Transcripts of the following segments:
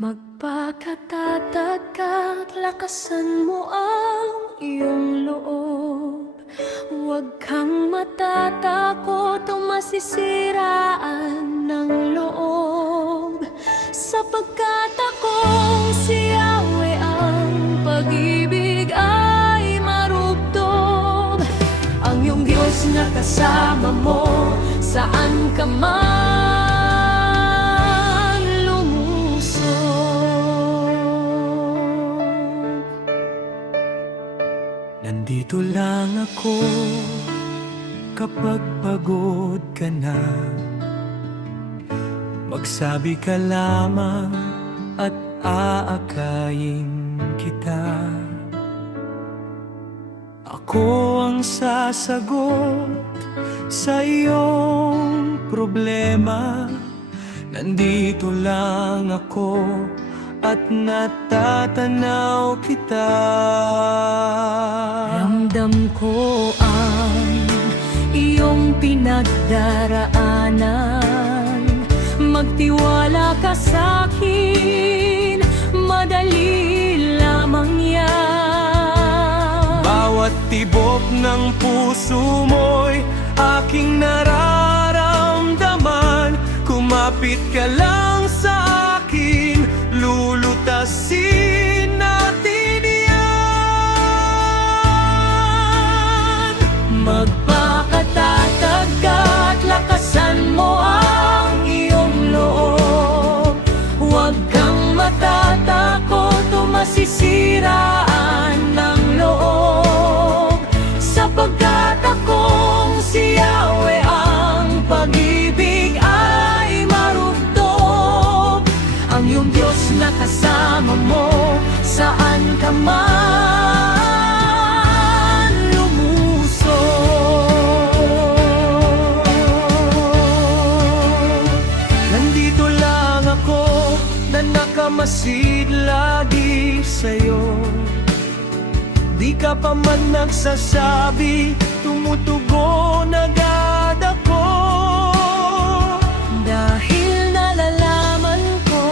Magpakatatag ka't lakasan mo ang iyong loob. Huwag kang matatakot o masisiraan ng loob, sapagkat akong si Yahweh, ang pag-ibig ay marubdob. Ang iyong Diyos na kasama mo saan ka man. Nandito lang ako kapag pagod ka na. Magsabi ka lamang at aakayin kita. Ako ang sasagot sa iyong problema. Nandito lang ako at natatanaw kita. Ramdam ko ang iyong pinagdaraanan. Magtiwala ka sa'kin, madali lamang yan. Bawat tibok ng puso mo'y aking nararamdaman. Kumapit ka lang sa akin, lulutasin natin yan. Magpakatatag ka't lakasan mo ang iyong loob. Huwag kang matatakot o masisiraan ng loob, sapagkat akong si Yahweh, ang pag-ibig ay marubdob. Ang iyong Diyos na kasama mo saan ka man lumusong. Nandito lang ako na nakamasid lagi sa'yo. Di ka pa man nagsasabi, tumutugon agad ako. Dahil nalalaman ko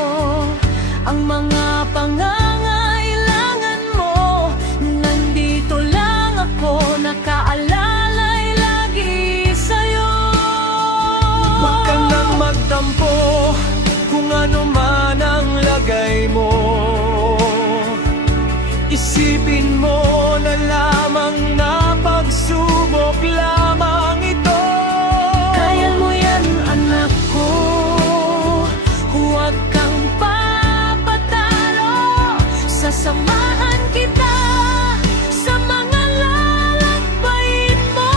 ang mga pangangailangan mo, nandito lang ako, nakaalalay lagi sa'yo. Huwag ka nang magtampo kung ano man ang lagay mo. Isipin mo na lamang na pagsubok lamang ito. Kaya mo yan, anak ko. Huwag kang papatalo. Sasamahan kita sa mga lalakbayin mo.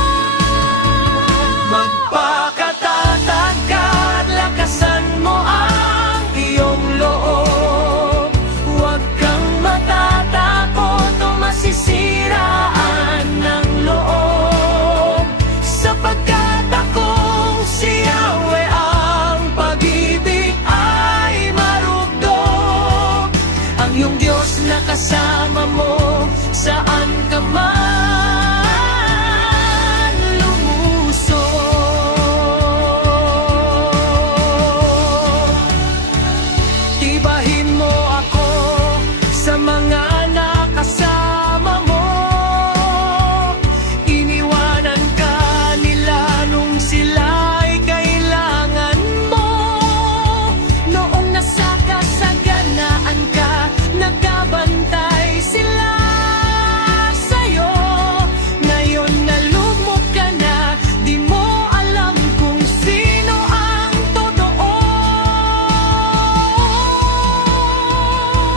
Magpakatatag ka't lakasan mo ang iyong loob. Huwag kang matatakot o masisiraan ng loob, sapagkat akong si Yahweh, ang pag-ibig ay marubdob. Ang iyong Diyos na kasama mo saan ka man lumusong. Tibahin mo ako sa mga nakasama mo. Iniwanan ka nila nung sila'y kailangan mo. Noong nasa kasaganaan ka, nagkabantay sila sa'yo. Ngayon nalumog ka na, di mo alam kung sino ang totoo.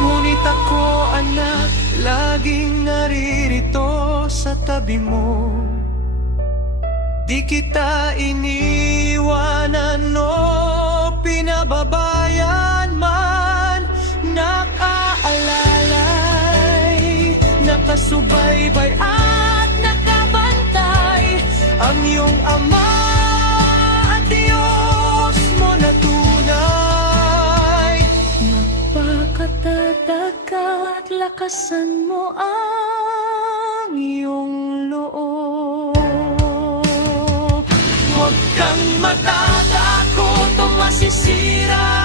Ngunit ako, anak, laging naririto sa tabi mo. Di kita iniwanan o pinababayan man. Nakaalalay, nakasubaybay at nakabantay. Ang iyong Ama at Diyos mo na tunay. Magpakatatag ka't lakasan mo ang iyong loob. Huwag kang matatakot o masisira